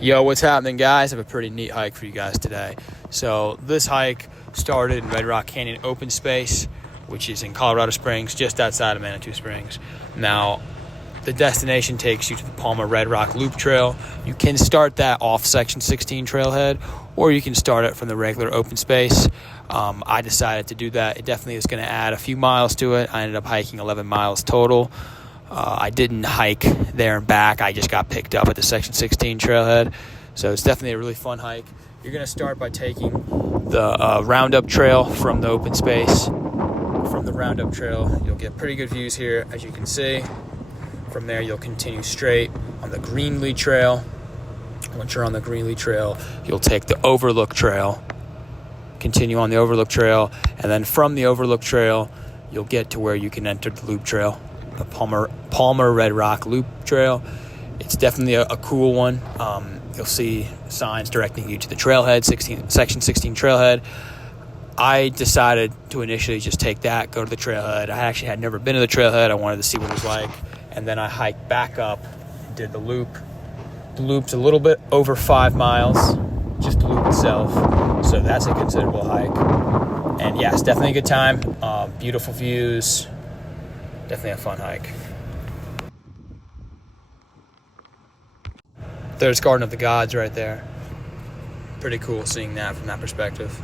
Yo, what's happening, guys? I have a pretty neat hike for you guys today. So this hike started in Red Rock Canyon Open Space, which is in Colorado Springs, just outside of Manitou Springs. Now, the destination takes you to the Palmer Red Rock Loop Trail. You can start that off Section 16 trailhead, or you can start it from the regular open space. I decided to do that. It definitely is going to add a few miles to it. I ended up hiking 11 miles total. I didn't hike there and back. I just got picked up at the Section 16 trailhead. So it's definitely a really fun hike. You're going to start by taking the Roundup Trail from the open space. From the Roundup Trail, you'll get pretty good views here, as you can see. From there, you'll continue straight on the Greenlee Trail. Once you're on the Greenlee Trail, you'll take the Overlook Trail. Continue on the Overlook Trail. And then from the Overlook Trail, you'll get to where you can enter the Loop Trail. The Palmer Red Rock Loop Trail. It's definitely a cool one. You'll see signs directing you to the trailhead, Section 16 trailhead. I decided to initially just take that, go to the trailhead. I actually had never been to the trailhead. I wanted to see what it was like. And then I hiked back up and did the loop. The loop's a little bit over 5 miles, just the loop itself. So that's a considerable hike. And yeah, it's definitely a good time. Beautiful views. Definitely a fun hike. There's Garden of the Gods right there. Pretty cool seeing that from that perspective.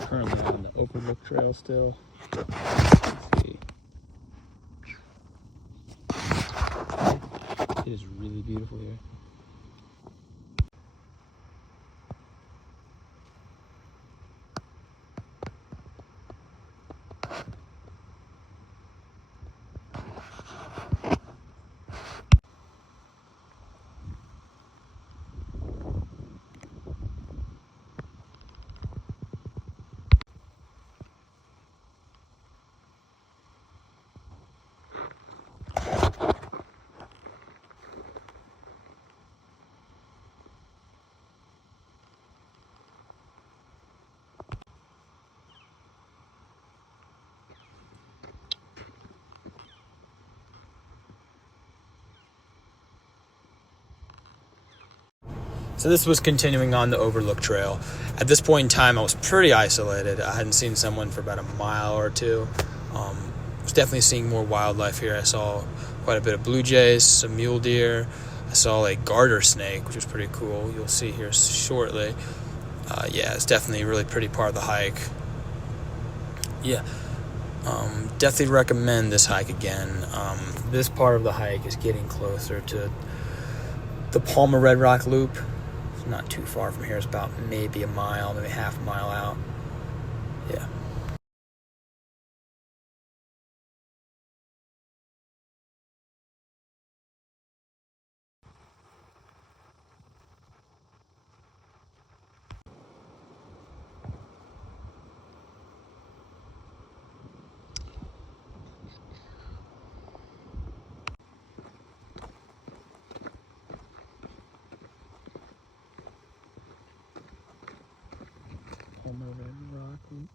Currently on the Overlook Trail still. Let's see. It is really beautiful here. So this was continuing on the Overlook Trail. At this point in time, I was pretty isolated. I hadn't seen someone for about a mile or two. I was definitely seeing more wildlife here. I saw quite a bit of blue jays, some mule deer. I saw a garter snake, which was pretty cool. You'll see here shortly. Yeah, it's definitely a really pretty part of the hike. Yeah, definitely recommend this hike again. This part of the hike is getting closer to the Palmer Red Rock Loop. It's not too far from here. It's about maybe a mile, maybe half a mile out. Yeah. Palmer Red Rock Loop.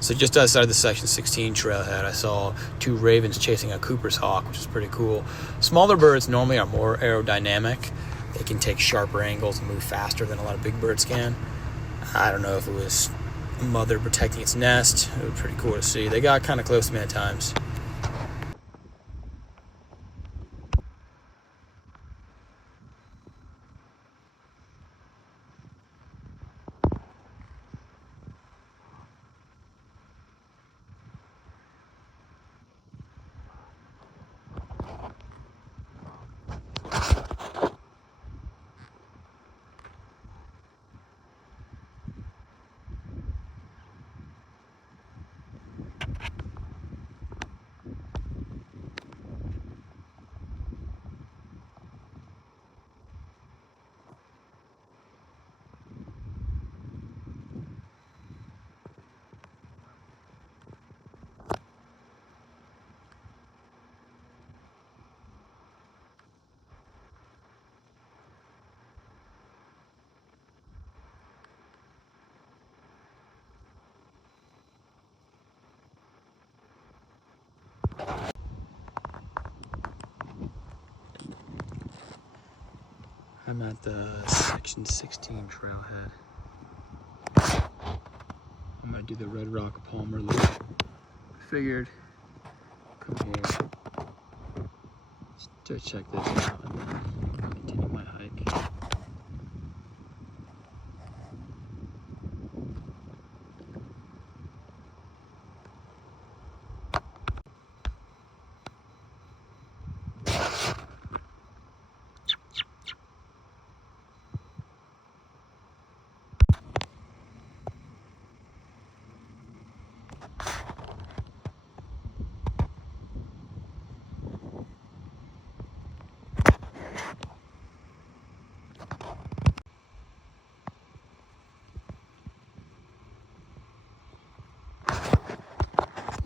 So just outside the Section 16 trailhead, I saw 2 ravens chasing a Cooper's hawk, which is pretty cool. Smaller birds normally are more aerodynamic. They can take sharper angles and move faster than a lot of big birds can. I don't know if it was a mother protecting its nest. It was pretty cool to see. They got kind of close to me at times. I'm at the section 16 trailhead. I'm gonna do the Red Rock Palmer loop. Figured, come here, just check this out, and then continue my hike.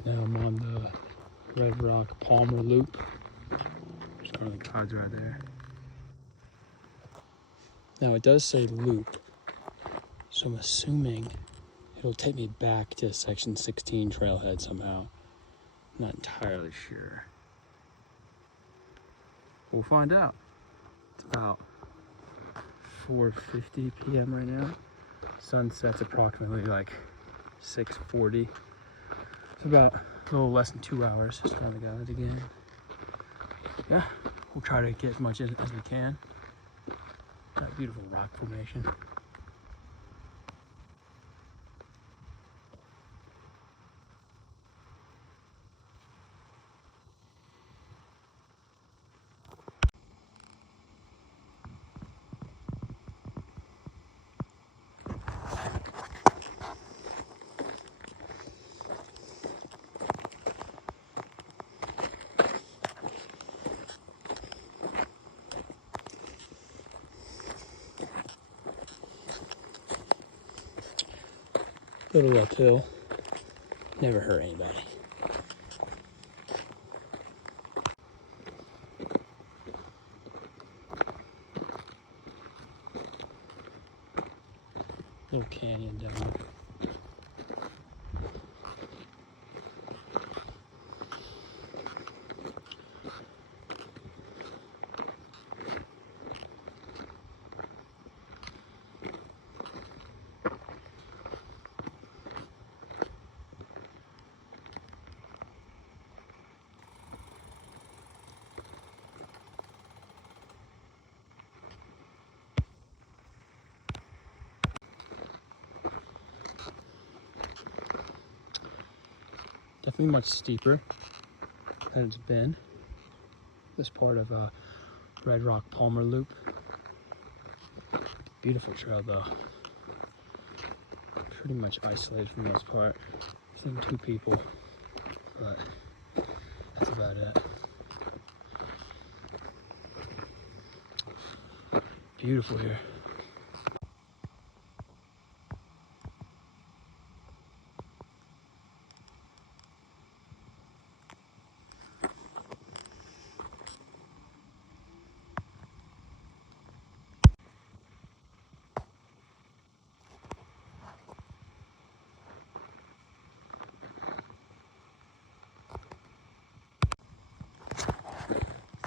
Now I'm on the Red Rock Palmer loop. There's one of the clouds right there. Now it does say loop, so I'm assuming it'll take me back to section 16 trailhead somehow. Not entirely sure. We'll find out. It's about 4:50 p.m. right now. Sunset's approximately like 6:40. It's about a little less than 2 hours. Just trying to go it again. Yeah, we'll try to get as much as we can. That beautiful rock formation. Little uphill. Never hurt anybody. Little canyon down there. Definitely much steeper than it's been. This part of Red Rock Palmer Loop. Beautiful trail though. Pretty much isolated for the most part. Seen 2 people, but that's about it. Beautiful here.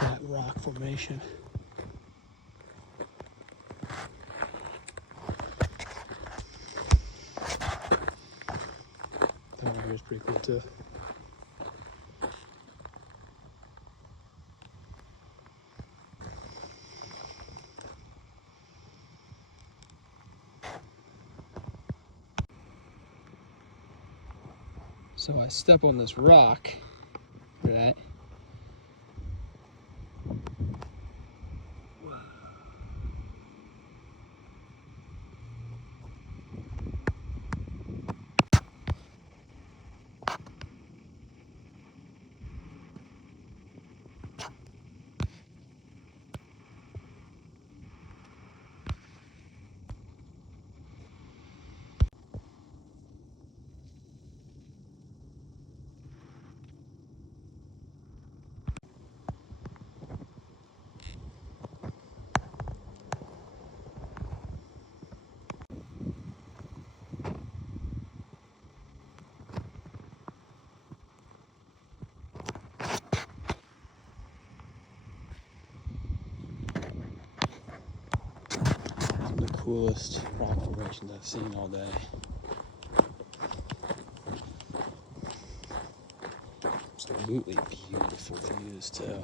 That rock formation. That one here is pretty cool too. So I step on this rock, right? coolest rock formations I've seen all day. Absolutely beautiful views too.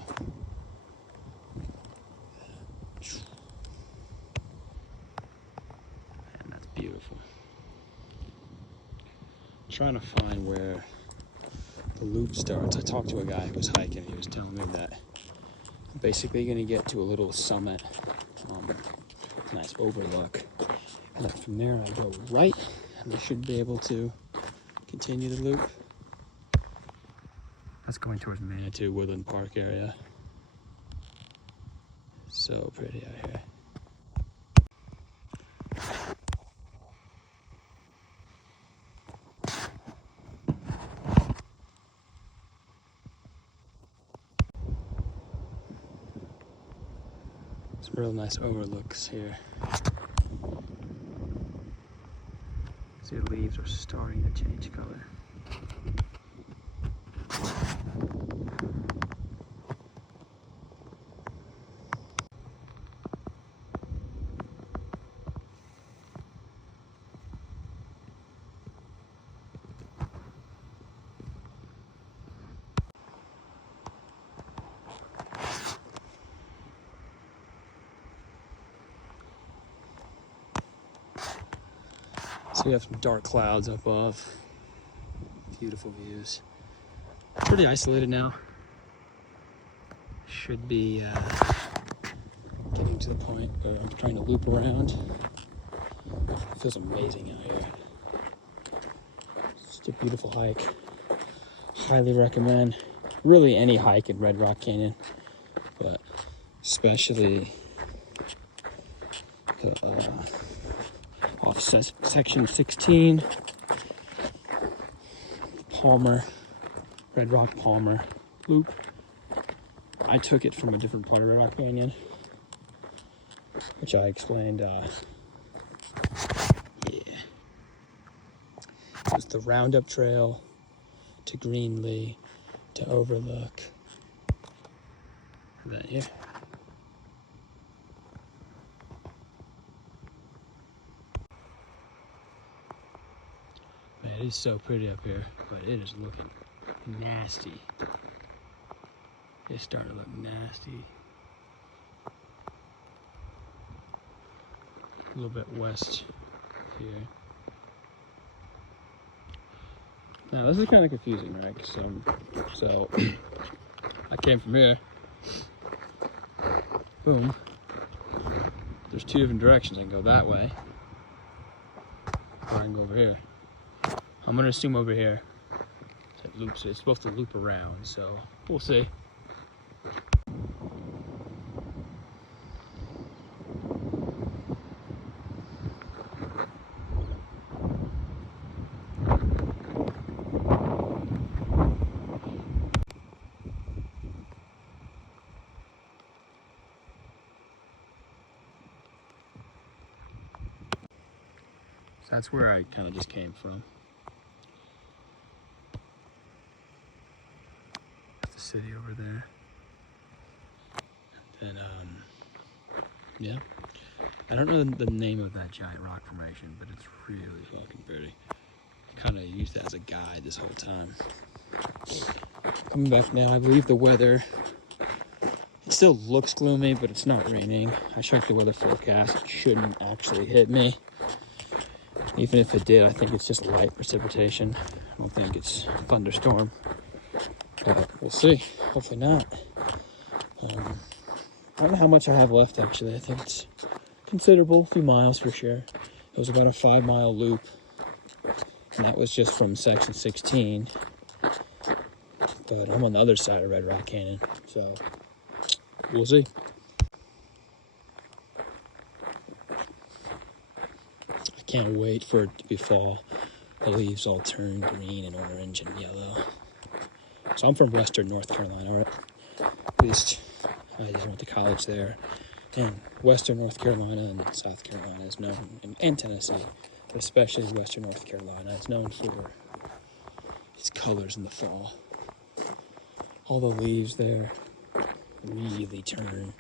And that's beautiful. I'm trying to find where the loop starts. I talked to a guy who was hiking. He was telling me that I'm basically going to get to a little summit, nice overlook, and then from there I go right, and I should be able to continue the loop. That's going towards Manitou Woodland Park area. So pretty out here. Some real nice overlooks here. See, the leaves are starting to change color. So we have some dark clouds up above. Beautiful views. Pretty isolated now. Should be getting to the point where I'm trying to loop around. It feels amazing out here. It's a beautiful hike. Highly recommend. Really any hike in Red Rock Canyon, but especially the off section 16, Palmer, Red Rock Palmer loop. I took it from a different part of Red Rock Canyon, which I explained. It was the Roundup Trail to Greenlee to Overlook, and then here. Man, it is so pretty up here, but it is looking nasty. It's starting to look nasty. A little bit west here. Now this is kind of confusing, right? So I came from here. Boom. There's two different directions. I can go that way, or I can go over here. I'm gonna assume over here. It loops. It's supposed to loop around, so we'll see. So that's where I kind of just came from. The city over there. And yeah. I don't know the name of that giant rock formation, but it's really fucking pretty. I kind of used it as a guide this whole time. Coming back now, I believe the weather, it still looks gloomy, but it's not raining. I checked the weather forecast. It shouldn't actually hit me. Even if it did, I think it's just light precipitation. I don't think it's a thunderstorm. But we'll see. Hopefully not. I don't know how much I have left, actually. I think it's considerable, a few miles for sure. It was about a 5-mile loop, and that was just from section 16. But I'm on the other side of Red Rock Canyon, so we'll see. I can't wait for it to be fall. The leaves all turn green and orange and yellow. So I'm from Western North Carolina, or at least I just went to college there. And Western North Carolina and South Carolina is known, and Tennessee, but especially Western North Carolina, is known for its colors in the fall. All the leaves there really turn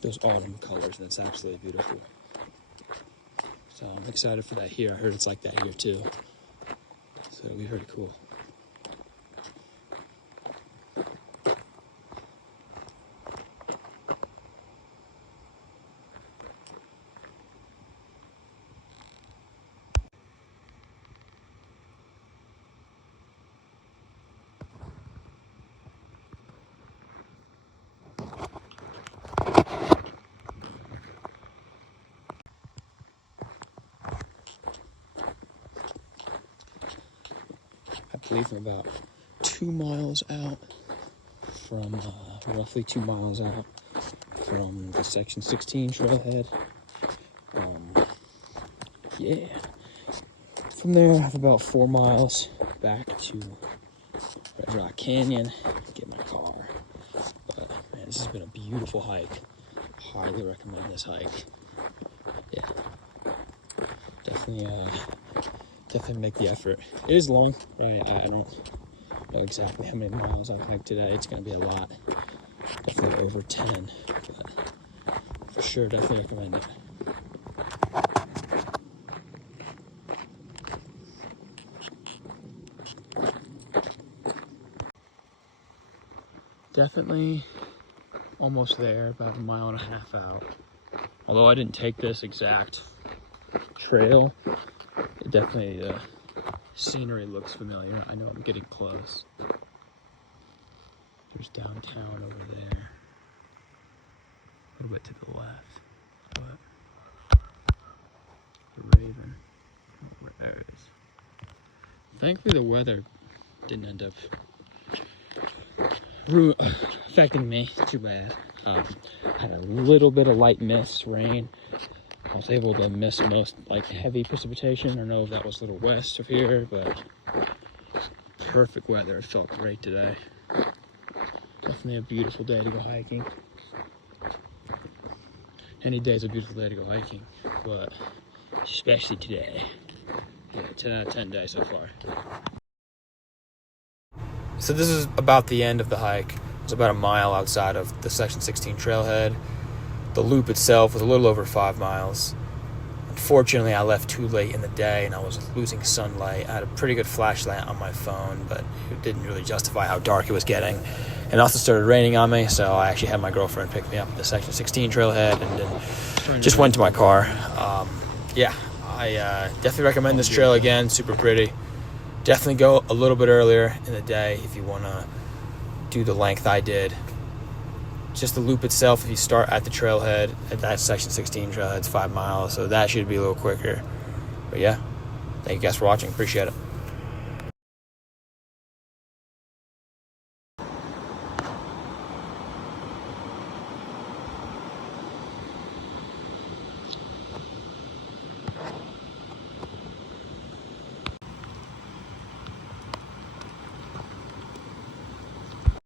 those autumn colors, and it's absolutely beautiful. So I'm excited for that here. I heard it's like that here too. So it'll be pretty cool. I believe I'm about 2 miles out from, roughly 2 miles out from the Section 16 trailhead. Yeah. From there, I have about 4 miles back to Red Rock Canyon, get my car. But man, this has been a beautiful hike. Highly recommend this hike. Yeah. Definitely make the effort. It is long, right? I don't know exactly how many miles I've hiked today. It's gonna be a lot. Definitely over 10, but for sure, definitely recommend it. Definitely almost there, about 1.5 miles out. Although I didn't take this exact trail, it definitely, scenery looks familiar. I know I'm getting close. There's downtown over there. A little bit to the left, but the Raven, oh, there it is. Thankfully the weather didn't end up affecting me too bad. Had a little bit of light mist, rain. I was able to miss most like heavy precipitation. I don't know if that was a little west of here, but perfect weather. It felt great today. Definitely a beautiful day to go hiking. Any day is a beautiful day to go hiking, but especially today. Yeah, 10 out of 10 day so far. So this is about the end of the hike. It's about 1 mile outside of the Section 16 trailhead. The loop itself was a little over 5 miles. Unfortunately, I left too late in the day and I was losing sunlight. I had a pretty good flashlight on my phone, but it didn't really justify how dark it was getting. And it also started raining on me, so I actually had my girlfriend pick me up at the Section 16 trailhead and then just went to my car. Yeah, I definitely recommend this trail again. Super pretty. Definitely go a little bit earlier in the day if you want to do the length I did. Just the loop itself, if you start at the trailhead, at that Section 16 trailhead, it's 5 miles, so that should be a little quicker. But yeah, thank you guys for watching. Appreciate it.